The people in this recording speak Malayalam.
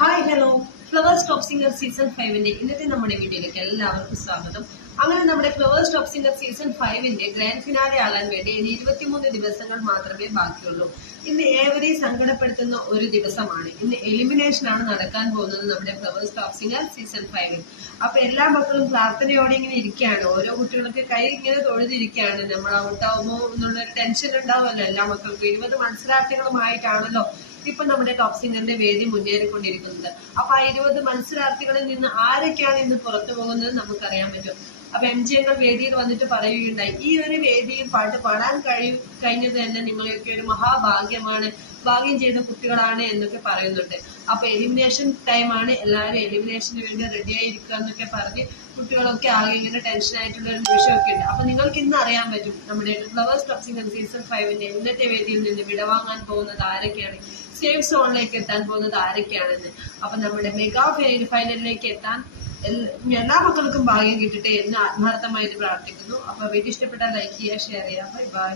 Hi hello flowers top singer season 5 ഇന്നത്തെ നമ്മുടെ വീഡിയോയിലേക്ക് എല്ലാവർക്കും സ്വാഗതം. അങ്ങനെ നമ്മുടെ flowers top singer season 5 grand finale ആകാൻ വേണ്ടി ഇനി 23 ദിവസങ്ങൾ മാത്രമേ ബാക്കിയുള്ളൂ. ഇന്ന് ഏവരെയും സങ്കടപ്പെടുത്തുന്ന ഒരു ദിവസമാണ്. ഇന്ന് എലിമിനേഷൻ ആണ് നടക്കാൻ പോകുന്നത് നമ്മുടെ ഫ്ലവേഴ്സ് ടോപ്പ് സിംഗർ സീസൺ 5. അപ്പൊ എല്ലാ മക്കളും പ്രാർത്ഥനയോടെ ഇങ്ങനെ ഇരിക്കുകയാണ്. ഓരോ കുട്ടികൾക്ക് കൈ ഇങ്ങനെ തൊഴുതിരിക്കുകയാണ്. നമ്മൾ ഔട്ടാവുമോ എന്നുള്ളൊരു ടെൻഷൻ ഉണ്ടാവുമല്ലോ എല്ലാ മക്കൾക്കും. 20 മത്സരാർത്ഥികളുമായിട്ടാണല്ലോ ഇപ്പൊ നമ്മുടെ ടോപ്പ് സിംഗറിന്റെ വേദി മുന്നേറിക്കൊണ്ടിരിക്കുന്നത്. അപ്പൊ ആ 20 മത്സരാർത്ഥികളിൽ നിന്ന് ആരൊക്കെയാണ് ഇന്ന് പുറത്തു പോകുന്നത് നമുക്കറിയാൻ പറ്റും. അപ്പൊ MJ വേദിയിൽ വന്നിട്ട് പറയുകയുണ്ടായി, ഈ ഒരു വേദിയിൽ പാട്ട് പാടാൻ കഴിഞ്ഞത് തന്നെ നിങ്ങളെയൊക്കെ ഒരു മഹാഭാഗ്യമാണ്, ഭാഗ്യം ചെയ്ത കുട്ടികളാണ് എന്നൊക്കെ പറയുന്നുണ്ട്. അപ്പൊ എലിമിനേഷൻ ടൈമാണ്, എല്ലാവരും എലിമിനേഷന് വേണ്ടി റെഡി ആയിരിക്കുക എന്നൊക്കെ പറഞ്ഞ് കുട്ടികളൊക്കെ ആകെ ഇങ്ങനെ ടെൻഷൻ ആയിട്ടുള്ള ഒരു നിമിഷമൊക്കെ ഉണ്ട്. അപ്പൊ നിങ്ങൾക്ക് ഇന്ന് അറിയാൻ പറ്റും നമ്മുടെ ഫ്ലവേഴ്സ് ടോപ്പ് സിംഗർ സീസൺ 5 ഇന്നത്തെ വേദിയിൽ നിന്ന് വിടവാങ്ങാൻ പോകുന്നത് ആരൊക്കെയാണ്, സേഫ് സോണിലേക്ക് എത്താൻ പോകുന്നത് ആരൊക്കെയാണെന്ന്. അപ്പൊ നമ്മുടെ മെഗാ ഫൈനലിലേക്ക് എത്താൻ എല്ലാ മക്കൾക്കും ഭാഗ്യം കിട്ടട്ടെ എന്ന് ആത്മാർത്ഥമായിട്ട് പ്രാർത്ഥിക്കുന്നു. അപ്പൊ വീഡിയോ ഇഷ്ടപ്പെട്ടാൽ ലൈക്ക് ചെയ്യുക, ഷെയർ ചെയ്യുക. Bye bye.